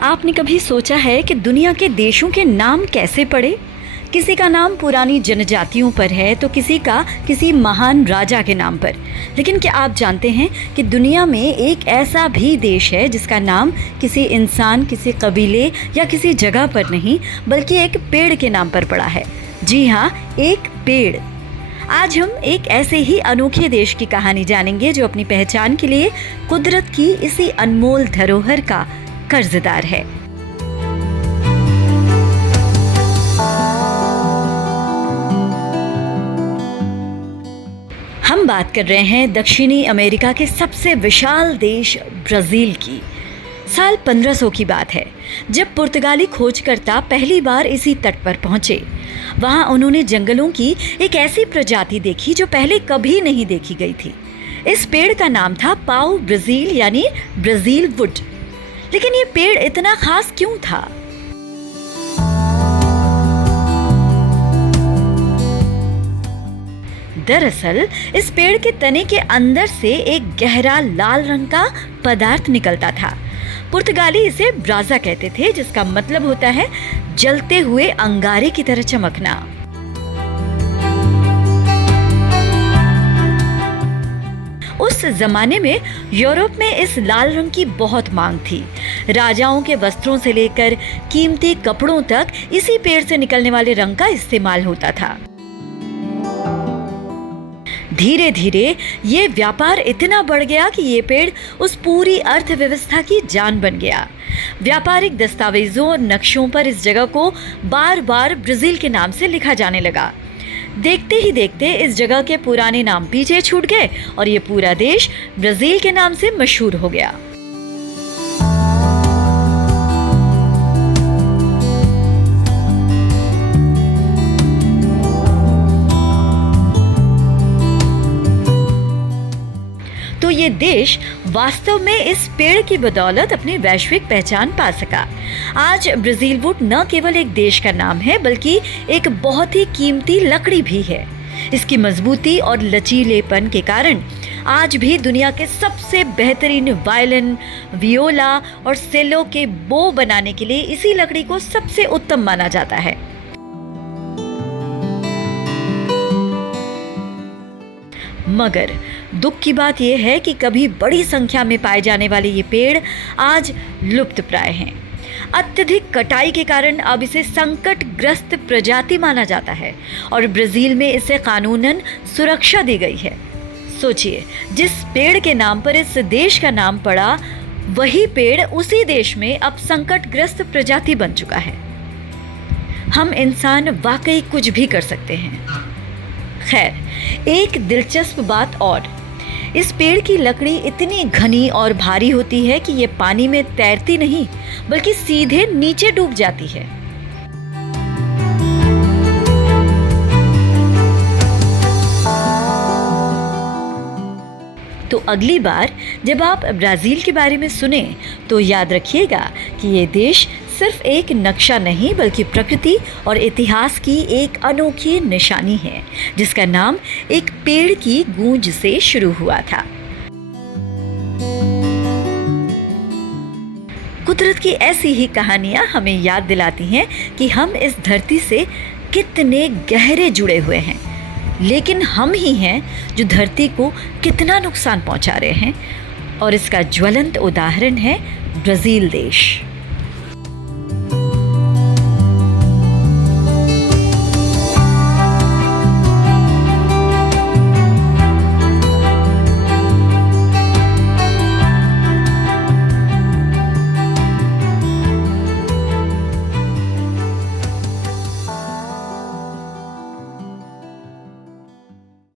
आपने कभी सोचा है कि दुनिया के देशों के नाम कैसे पड़े? किसी का नाम पुरानी जनजातियों पर है तो किसी का किसी महान राजा के नाम पर। लेकिन क्या आप जानते हैं कि दुनिया में एक ऐसा भी देश है जिसका नाम किसी इंसान, किसी कबीले या किसी जगह पर नहीं बल्कि एक पेड़ के नाम पर पड़ा है। जी हाँ, एक पेड़। आज हम एक ऐसे ही अनोखे देश की कहानी जानेंगे जो अपनी पहचान के लिए कुदरत की इसी अनमोल धरोहर का कर्जदार है। हम बात कर रहे हैं दक्षिणी अमेरिका के सबसे विशाल देश ब्राज़ील की। साल 1500 की बात है जब पुर्तगाली खोजकर्ता पहली बार इसी तट पर पहुंचे। वहां उन्होंने जंगलों की एक ऐसी प्रजाति देखी जो पहले कभी नहीं देखी गई थी। इस पेड़ का नाम था पाउ ब्राज़ील यानी ब्राज़ील वुड। लेकिन ये पेड़ इतना खास क्यों था? दरअसल इस पेड़ के तने के अंदर से एक गहरा लाल रंग का पदार्थ निकलता था। पुर्तगाली इसे ब्राज़ा कहते थे, जिसका मतलब होता है जलते हुए अंगारे की तरह चमकना। उस जमाने में यूरोप में इस लाल रंग की बहुत मांग थी। राजाओं के वस्त्रों से लेकर कीमती कपड़ों तक इसी पेड़ से निकलने वाले रंग का इस्तेमाल होता था। धीरे धीरे ये व्यापार इतना बढ़ गया कि ये पेड़ उस पूरी अर्थव्यवस्था की जान बन गया। व्यापारिक दस्तावेजों और नक्शों पर इस जगह को बार बार ब्राज़ील के नाम से लिखा जाने लगा। देखते ही देखते इस जगह के पुराने नाम पीछे छूट गए और ये पूरा देश ब्राज़ील के नाम से मशहूर हो गया। तो ये देश वास्तव में इस पेड़ की बदौलत अपनी वैश्विक पहचान पा सका। आज ब्राज़ील वुड न केवल एक देश का नाम है बल्कि एक बहुत ही कीमती लकड़ी भी है। इसकी मजबूती और लचीलेपन के कारण आज भी दुनिया के सबसे बेहतरीन वायलिन, वियोला और सेलो के बो बनाने के लिए इसी लकड़ी को सबसे उत्तम माना जाता है। मगर दुख की बात यह है कि कभी बड़ी संख्या में पाए जाने वाले ये पेड़ आज लुप्त प्राय हैं। अत्यधिक कटाई के कारण अब इसे संकटग्रस्त प्रजाति माना जाता है और ब्राज़ील में इसे कानूनन सुरक्षा दी गई है। सोचिए, जिस पेड़ के नाम पर इस देश का नाम पड़ा, वही पेड़ उसी देश में अब संकटग्रस्त प्रजाति बन चुका है। हम इंसान वाकई कुछ भी कर सकते हैं। खैर, एक दिलचस्प बात और, इस पेड़ की लकड़ी इतनी घनी और भारी होती है कि ये पानी में तैरती नहीं बल्कि सीधे नीचे डूब जाती है। तो अगली बार जब आप ब्राज़ील के बारे में सुने तो याद रखिएगा कि ये देश सिर्फ एक नक्शा नहीं बल्कि प्रकृति और इतिहास की एक अनोखी निशानी है, जिसका नाम एक पेड़ की गूंज से शुरू हुआ था। कुदरत की ऐसी ही कहानियां हमें याद दिलाती हैं कि हम इस धरती से कितने गहरे जुड़े हुए हैं, लेकिन हम ही हैं जो धरती को कितना नुकसान पहुंचा रहे हैं। और इसका ज्वलंत उदाहरण है ब्राज़ील देश।